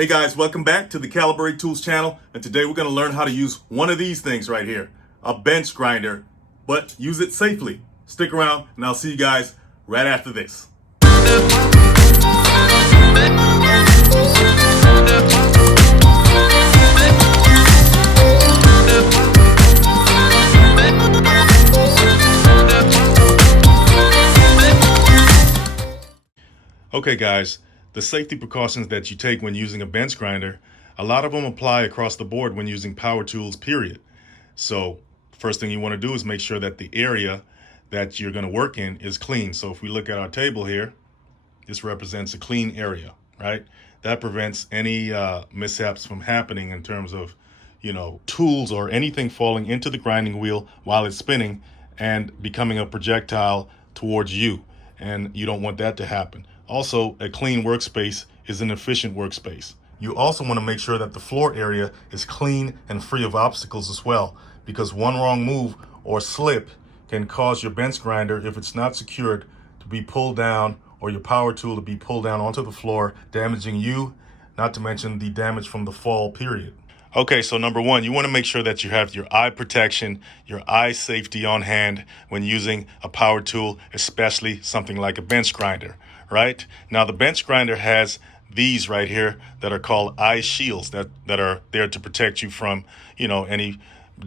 Hey guys, welcome back to the Calibrate Tools channel, and today we're going to learn how to use one of these things right here, a bench grinder, but use it safely. Stick around and I'll see you guys right after this. Okay guys, the safety precautions that you take when using a bench grinder, a lot of them apply across the board when using power tools, period. So first thing you want to do is make sure that the area that you're going to work in is clean. So if we look at our table here, this represents a clean area, right? That prevents any mishaps from happening in terms of, tools or anything falling into the grinding wheel while it's spinning and becoming a projectile towards you. And you don't want that to happen. Also, a clean workspace is an efficient workspace. You also want to make sure that the floor area is clean and free of obstacles as well, because one wrong move or slip can cause your bench grinder, if it's not secured, to be pulled down, or your power tool to be pulled down onto the floor, damaging you, not to mention the damage from the fall, period. Okay, so number one, you want to make sure that you have your eye protection, your eye safety on hand when using a power tool, especially something like a bench grinder, right? Now, the bench grinder has these right here that are called eye shields that are there to protect you from, any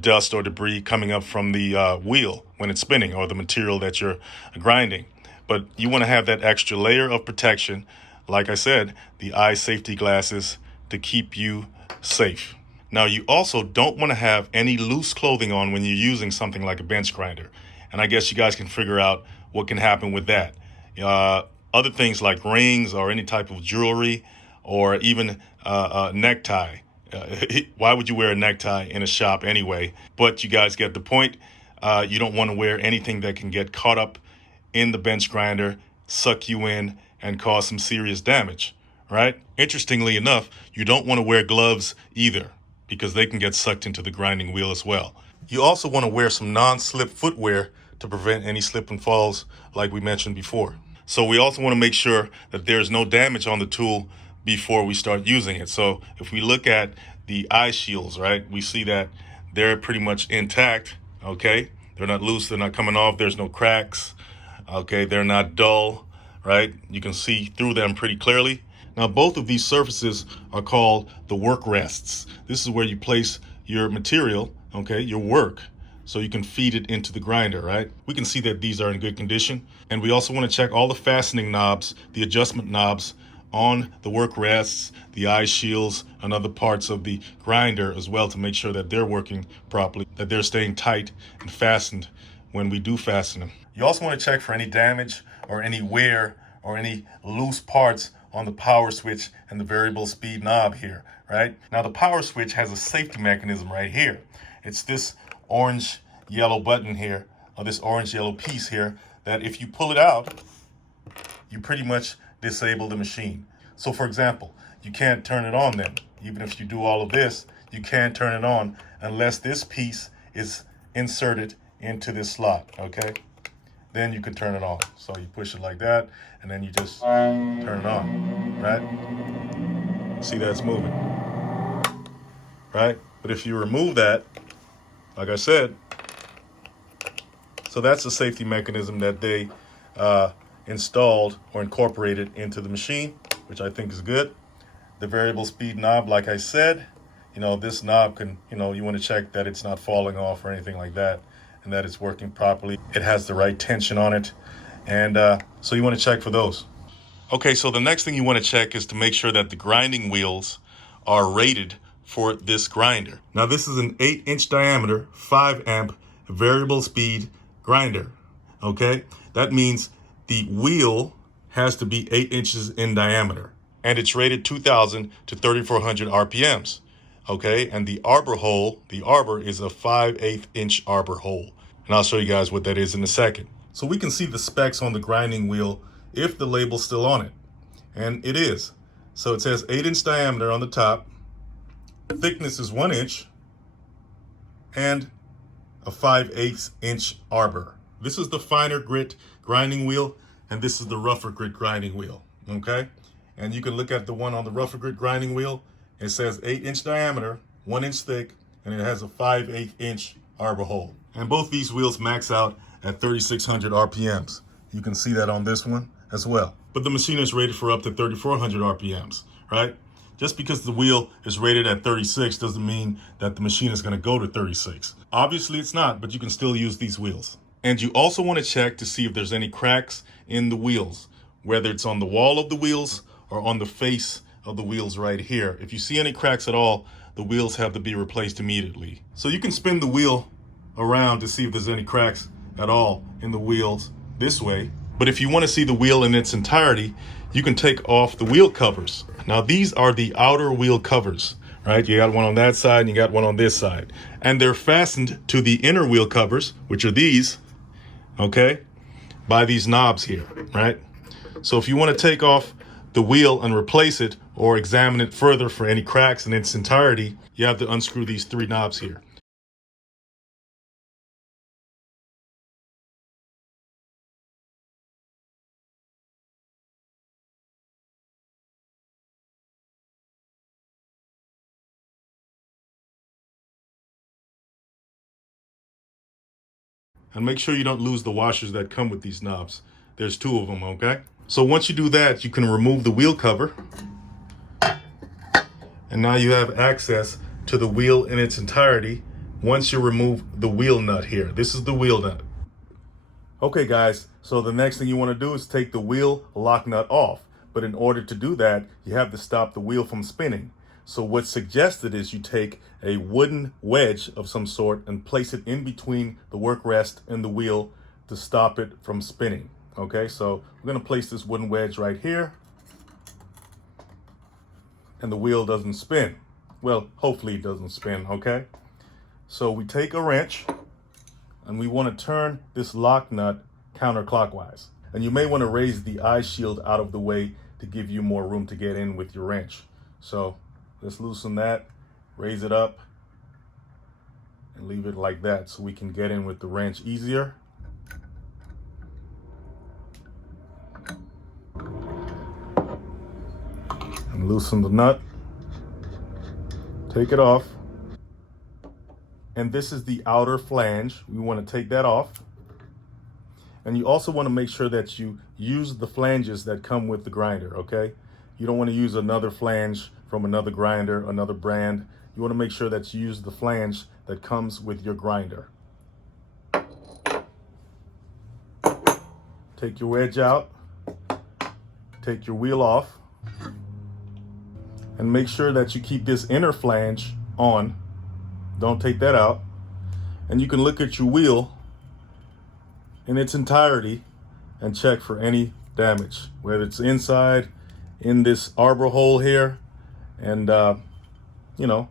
dust or debris coming up from the wheel when it's spinning, or the material that you're grinding. But you want to have that extra layer of protection, like I said, the eye safety glasses, to keep you safe. Now, you also don't want to have any loose clothing on when you're using something like a bench grinder. And I guess you guys can figure out what can happen with that. Other things like rings or any type of jewelry, or even a necktie. Why would you wear a necktie in a shop anyway? But you guys get the point. You don't want to wear anything that can get caught up in the bench grinder, suck you in, and cause some serious damage, right? Interestingly enough, you don't want to wear gloves either, because they can get sucked into the grinding wheel as well. You also want to wear some non-slip footwear to prevent any slip and falls, like we mentioned before. So we also want to make sure that there's no damage on the tool before we start using it. So if we look at the eye shields, right, we see that they're pretty much intact, okay? They're not loose, they're not coming off, there's no cracks, okay? They're not dull, right? You can see through them pretty clearly. Now, both of these surfaces are called the work rests. This is where you place your material, okay, your work, so you can feed it into the grinder, right? We can see that these are in good condition. And we also want to check all the fastening knobs, the adjustment knobs on the work rests, the eye shields, and other parts of the grinder as well, to make sure that they're working properly, that they're staying tight and fastened when we do fasten them. You also want to check for any damage or any wear or any loose parts on the power switch and the variable speed knob here, right? Now, the power switch has a safety mechanism right here. It's this orange yellow button here, or this orange yellow piece here, that if you pull it out, you pretty much disable the machine. So for example, you can't turn it on then. Even if you do all of this, you can't turn it on unless this piece is inserted into this slot, okay? Then you can turn it on. So you push it like that, and then you just turn it on, right? See, that's moving, right? But if you remove that, like I said, so that's a safety mechanism that they installed or incorporated into the machine, which I think is good. The variable speed knob, like I said, this knob can, you want to check that it's not falling off or anything like that, and that it's working properly. It has the right tension on it. And so you want to check for those. Okay, so the next thing you want to check is to make sure that the grinding wheels are rated for this grinder. Now, this is an 8-inch diameter, 5 amp variable speed grinder, okay? That means the wheel has to be 8 inches in diameter, and it's rated 2,000 to 3,400 RPMs, okay? And the arbor hole, the arbor is a 5/8 inch arbor hole. And I'll show you guys what that is in a second. So we can see the specs on the grinding wheel if the label's still on it, and it is. So it says 8-inch diameter on the top, thickness is 1 inch, and a 5/8 inch arbor. This is the finer grit grinding wheel, and this is the rougher grit grinding wheel, okay? And you can look at the one on the rougher grit grinding wheel. It says 8-inch diameter, 1 inch thick, and it has a 5/8 inch arbor hole. And both these wheels max out at 3,600 RPMs. You can see that on this one as well. But the machine is rated for up to 3,400 RPMs, right? Just because the wheel is rated at 36 doesn't mean that the machine is going to go to 36. Obviously it's not, but you can still use these wheels. And you also want to check to see if there's any cracks in the wheels, whether it's on the wall of the wheels or on the face of the wheels right here. If you see any cracks at all, the wheels have to be replaced immediately. So you can spin the wheel around to see if there's any cracks at all in the wheels this way. But if you want to see the wheel in its entirety, you can take off the wheel covers. Now these are the outer wheel covers, right? You got one on that side and you got one on this side. And they're fastened to the inner wheel covers, which are these, okay, by these knobs here, right? So if you want to take off the wheel and replace it or examine it further for any cracks in its entirety, you have to unscrew these 3 knobs here. And make sure you don't lose the washers that come with these knobs. There's 2 of them, okay? So once you do that, you can remove the wheel cover. And now you have access to the wheel in its entirety once you remove the wheel nut here. This is the wheel nut. Okay guys, so the next thing you want to do is take the wheel lock nut off. But in order to do that, you have to stop the wheel from spinning. So what's suggested is you take a wooden wedge of some sort and place it in between the work rest and the wheel to stop it from spinning. Okay, so we're going to place this wooden wedge right here. And the wheel doesn't spin. Well, hopefully it doesn't spin, okay? So we take a wrench and we want to turn this lock nut counterclockwise. And you may want to raise the eye shield out of the way to give you more room to get in with your wrench. So let's loosen that, raise it up, and leave it like that so we can get in with the wrench easier. And loosen the nut, take it off. And this is the outer flange. We want to take that off. And you also want to make sure that you use the flanges that come with the grinder, okay? You don't want to use another flange from another grinder, another brand. You want to make sure that you use the flange that comes with your grinder. Take your wedge out, take your wheel off, and make sure that you keep this inner flange on. Don't take that out. And you can look at your wheel in its entirety and check for any damage, whether it's inside, in this arbor hole here, and you know,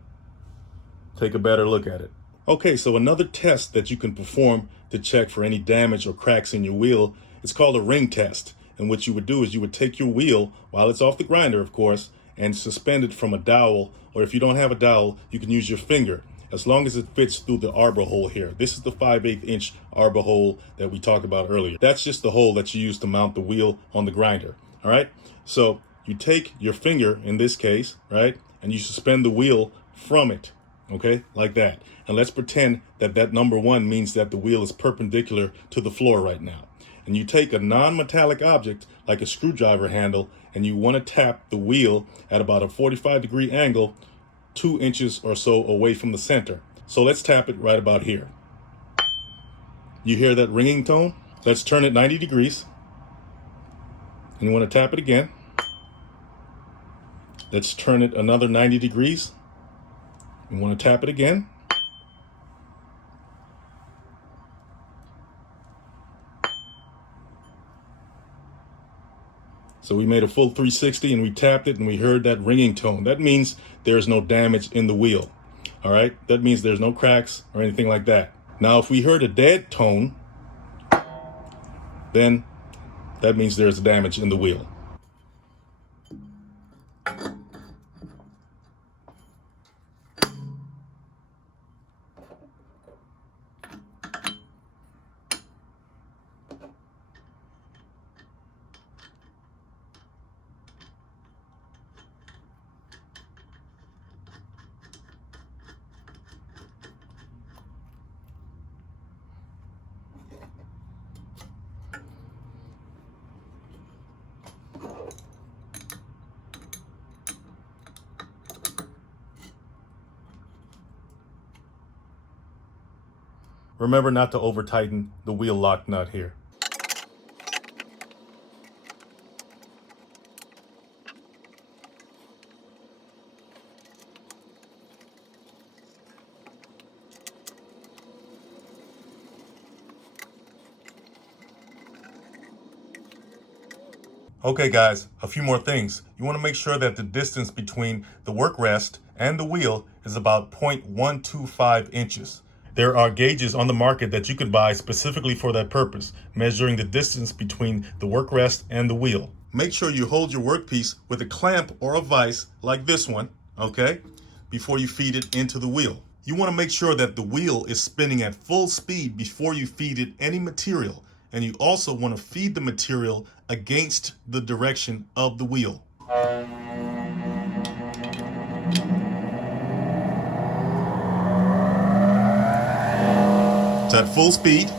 take a better look at it. Okay, so another test that you can perform to check for any damage or cracks in your wheel is called a ring test. And what you would do is you would take your wheel, while it's off the grinder, of course, and suspend it from a dowel, or if you don't have a dowel, you can use your finger, as long as it fits through the arbor hole here. This is the 5/8 inch arbor hole that we talked about earlier. That's just the hole that you use to mount the wheel on the grinder, all right? So you take your finger, in this case, right, and you suspend the wheel from it, okay, like that. And let's pretend that that number 1 means that the wheel is perpendicular to the floor right now. And you take a non-metallic object like a screwdriver handle and you want to tap the wheel at about a 45-degree angle 2 inches or so away from the center. So let's tap it right about here. You hear that ringing tone? Let's turn it 90 degrees. And you want to tap it again. Let's turn it another 90 degrees. You want to tap it again. So we made a full 360 and we tapped it and we heard that ringing tone. That means there's no damage in the wheel. All right, that means there's no cracks or anything like that. Now, if we heard a dead tone, then that means there's damage in the wheel. Remember not to over tighten the wheel lock nut here. Okay guys, a few more things. You want to make sure that the distance between the work rest and the wheel is about 0.125 inches. There are gauges on the market that you can buy specifically for that purpose, measuring the distance between the work rest and the wheel. Make sure you hold your workpiece with a clamp or a vise like this one, okay, before you feed it into the wheel. You want to make sure that the wheel is spinning at full speed before you feed it any material. And you also want to feed the material against the direction of the wheel. It's at full speed.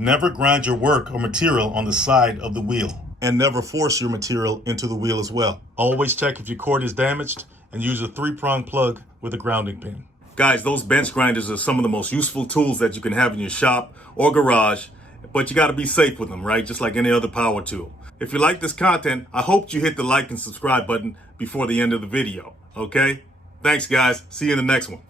Never grind your work or material on the side of the wheel. And never force your material into the wheel as well. Always check if your cord is damaged and use a 3-prong plug with a grounding pin. Guys, those bench grinders are some of the most useful tools that you can have in your shop or garage, but you got to be safe with them, right? Just like any other power tool. If you like this content, I hope you hit the like and subscribe button before the end of the video, okay? Thanks, guys. See you in the next one.